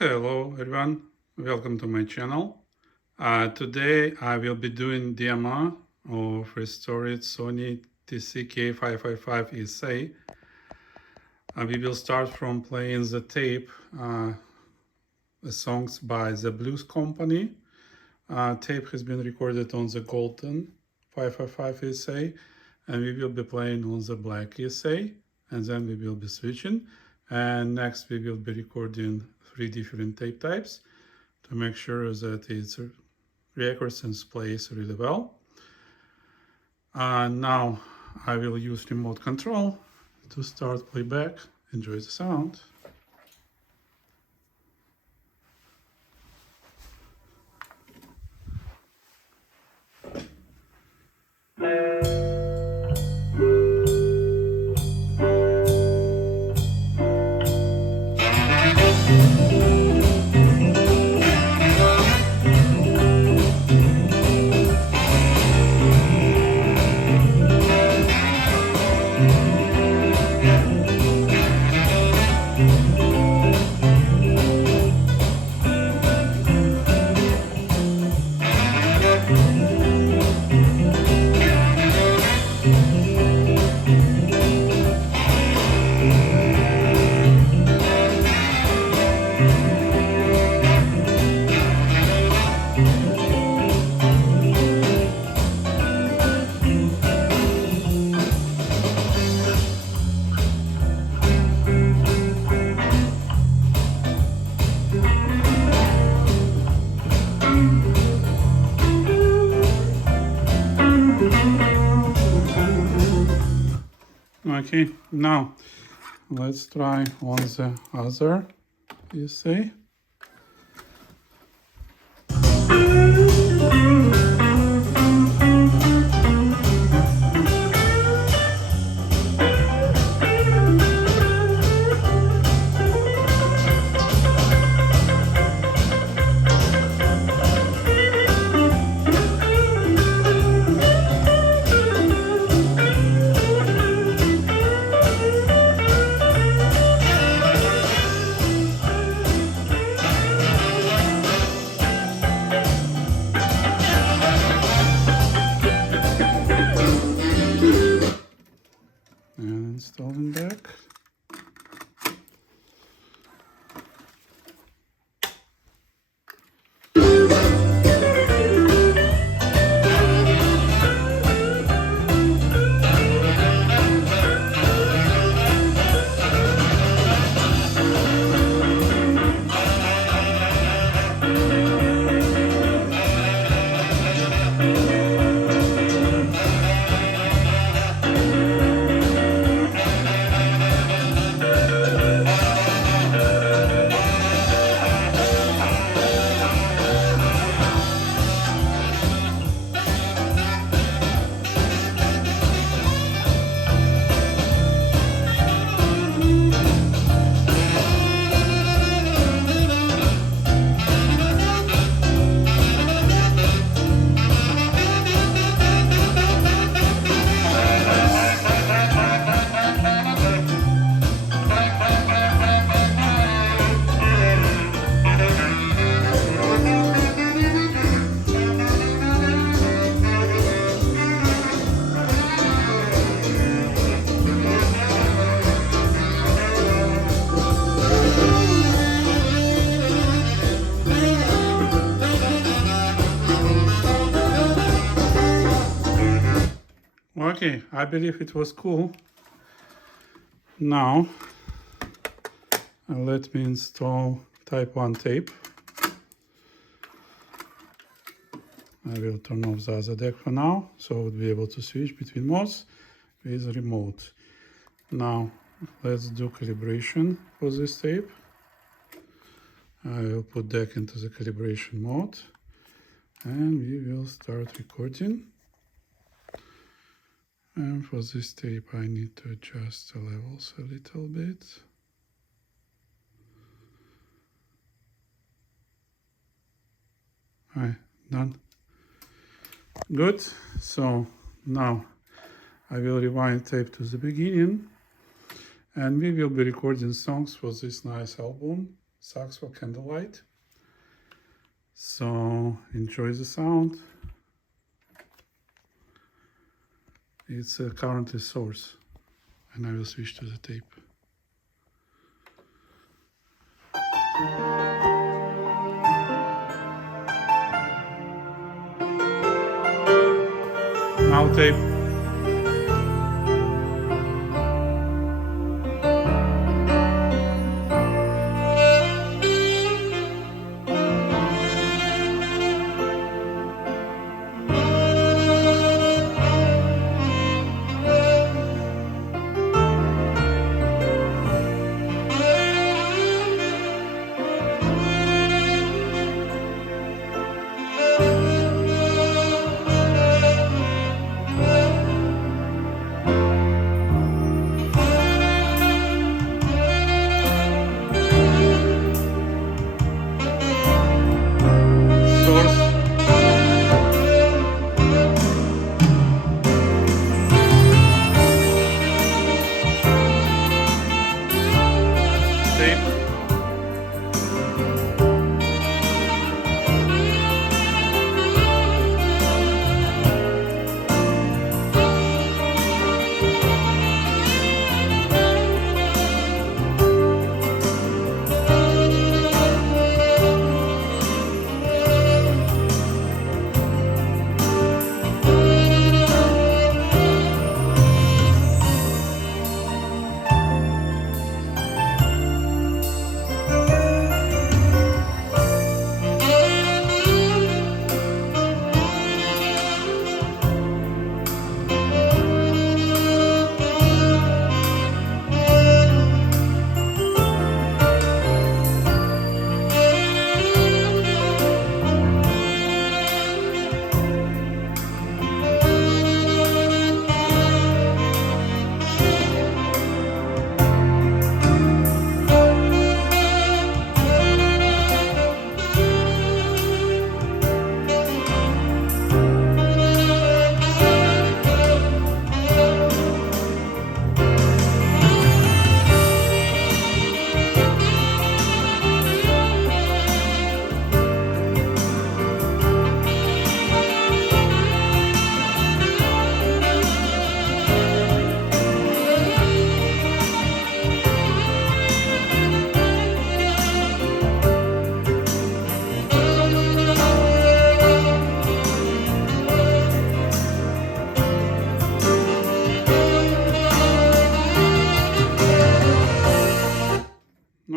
Hello everyone, welcome to my channel. Today I will be doing demo of restored Sony TC-K555ESA. We will start from playing the tape, the songs by the Blues Company. Tape has been recorded on the golden 555 ESA, and we will be playing on the black ESA, and then we will be switching. And next we will be recording 3 different tape types to make sure that it records and plays really well. Now I will use remote control to start playback. Enjoy the sound. Okay, now let's try on the other ESA. And installing back. Okay, I believe it was cool. Now let me install type 1 tape. I will turn off the other deck for now, so I would be able to switch between modes with the remote. Now let's do calibration for this tape. I will put deck into the calibration mode and we will start recording. And for this tape I need to adjust the levels a little bit. Alright, done. Good. So now I will rewind tape to the beginning and we will be recording songs for this nice album, sucks for candlelight. So enjoy the sound. It's currently source, and I will switch to the tape. Now tape.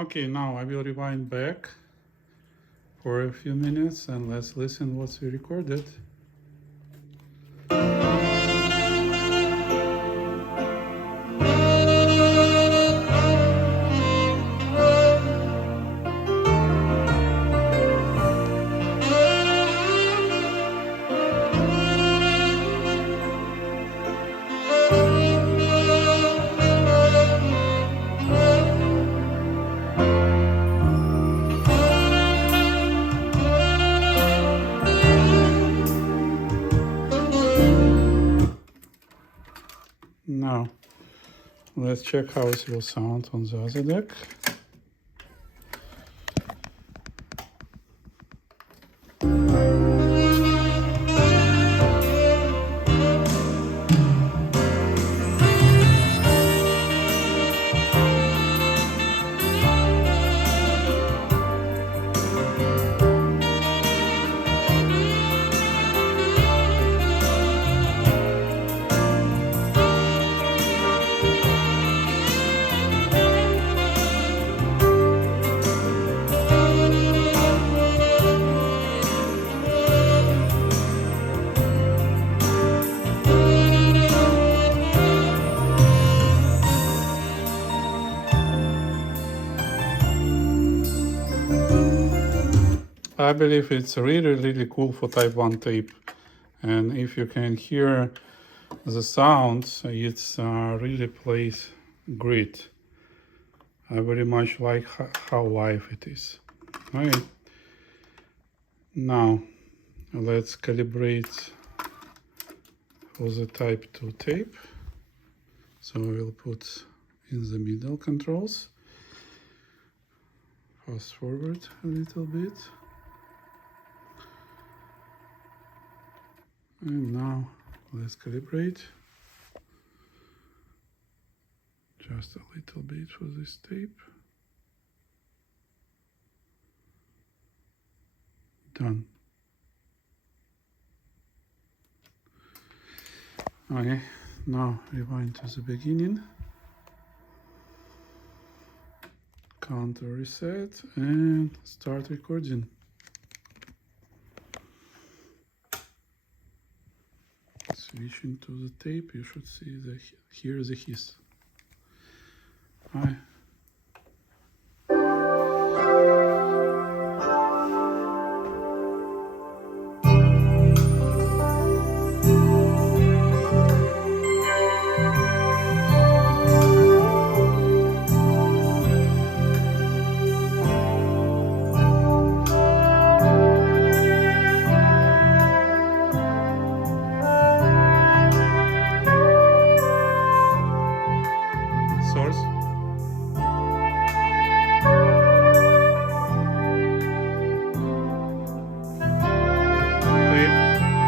Okay, now I will rewind back for a few minutes and let's listen what we recorded. Now, let's check how it will sound on the other deck. I believe it's really cool for Type 1 tape, and if you can hear the sounds, it's really plays great. I very much like how live it is. Okay, now let's calibrate for the Type 2 tape. So I will put in the middle controls. fast forward a little bit. And now let's calibrate. Just a little bit for this tape. Done. Okay, now rewind to the beginning. Counter reset and start recording. Switching to the tape, you should see hear the hiss. Hi. Source. Tape.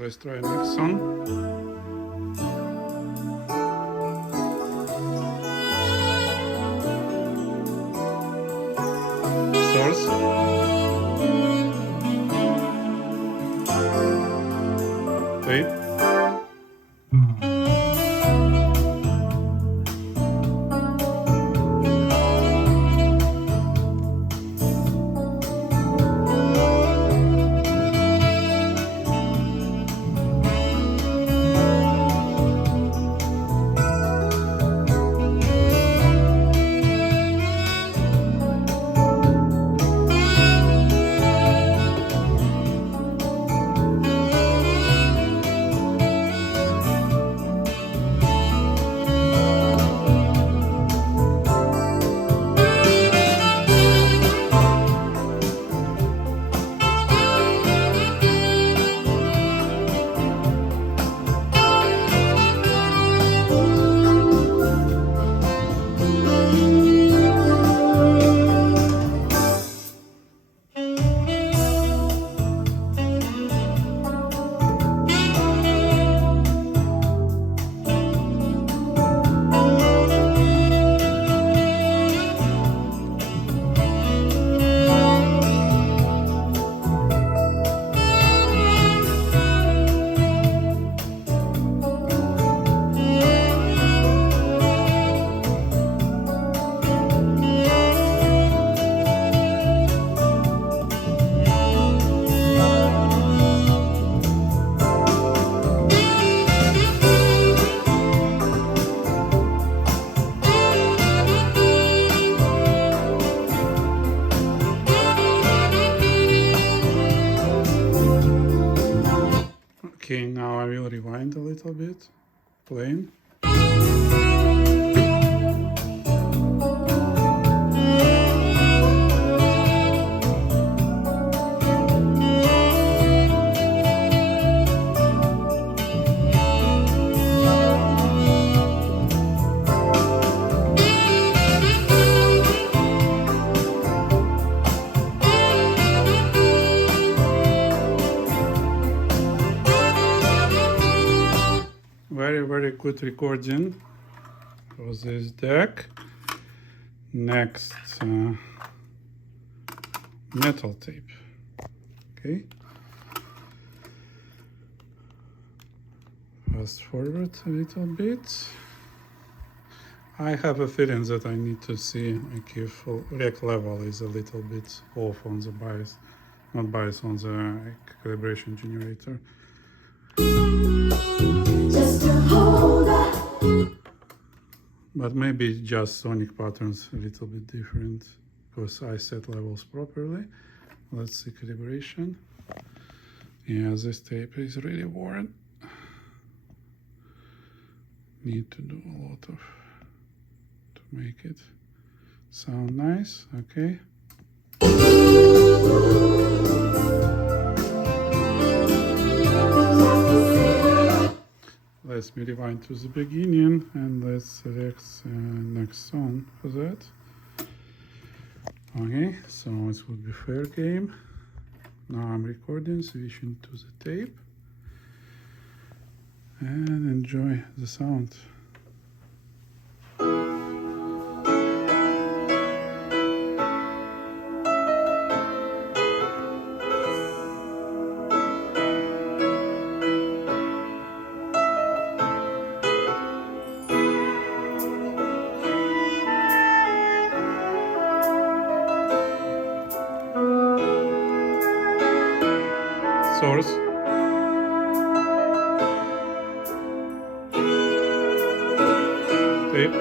Let's try next song. Source. Tape. Okay, now I will rewind a little bit, playing. very good recording for this deck. Next, metal tape. Okay. Fast forward a little bit. I have a feeling that I need to see like if rec level is a little bit off on the bias, not bias, on the calibration generator. Just to hold up. But maybe just sonic patterns a little bit different because I set levels properly. Let's see calibration. Yeah, this tape is really worn. Need to do a lot of to make it sound nice. Okay. Let's rewind to the beginning and let's select next song for that. Okay, so it would be fair game. Now I'm recording, switching to the tape, and enjoy the sound. Source. Tape.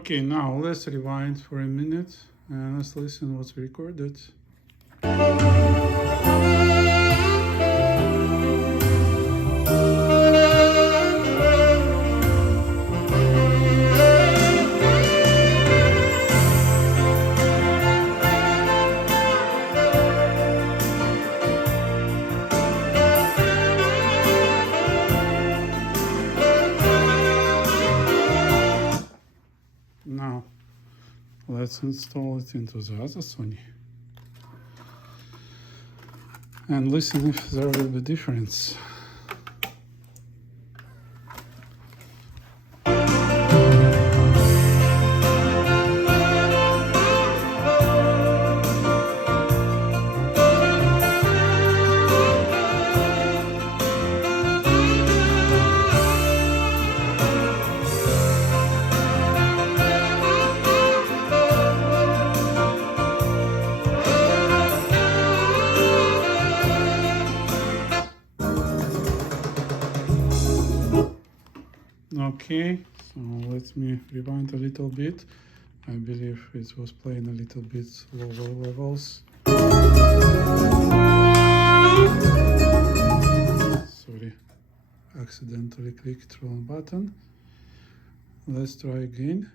Okay, now let's rewind for a minute and let's listen what's recorded. Now, let's install it into the other Sony and listen if there will be difference. Okay, so let me rewind a little bit. I believe it was playing a little bit lower levels. Sorry, accidentally clicked wrong button. Let's try again.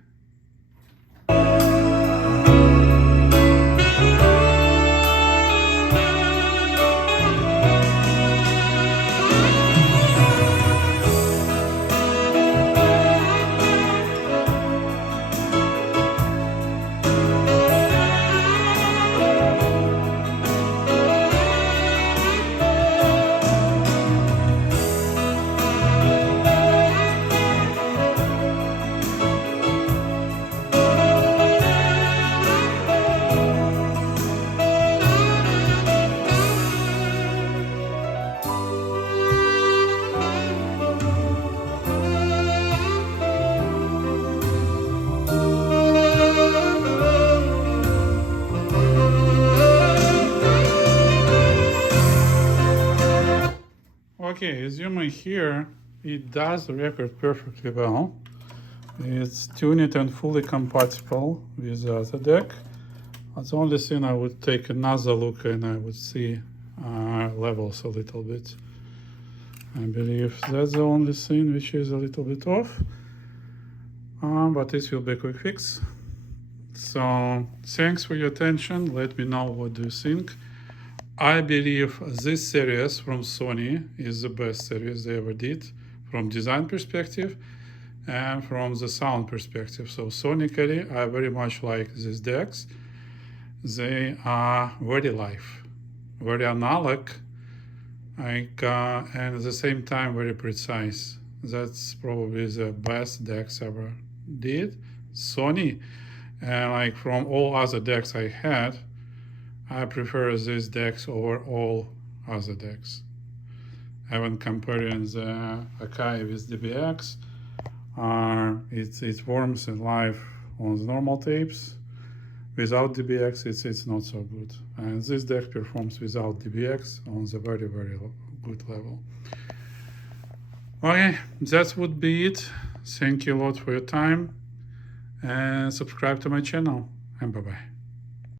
Okay, as you may hear, it does record perfectly well. It's tuned and fully compatible with the other deck. The only thing I would take another look and I would see levels a little bit. I believe that's the only thing which is a little bit off. But this will be a quick fix. So thanks for your attention. Let me know what do you think. I believe this series from Sony is the best series they ever did from design perspective and from the sound perspective. So sonically, I very much like these decks. They are very live, very analog, and at the same time very precise. That's probably the best decks ever did. Sony, and like from all other decks I had, I prefer these decks over all other decks. Even comparing the Akai with DBX, it warms and live on the normal tapes. Without DBX, it's not so good. And this deck performs without DBX on the very, very good level. Okay, that would be it. Thank you a lot for your time. And subscribe to my channel. And bye-bye.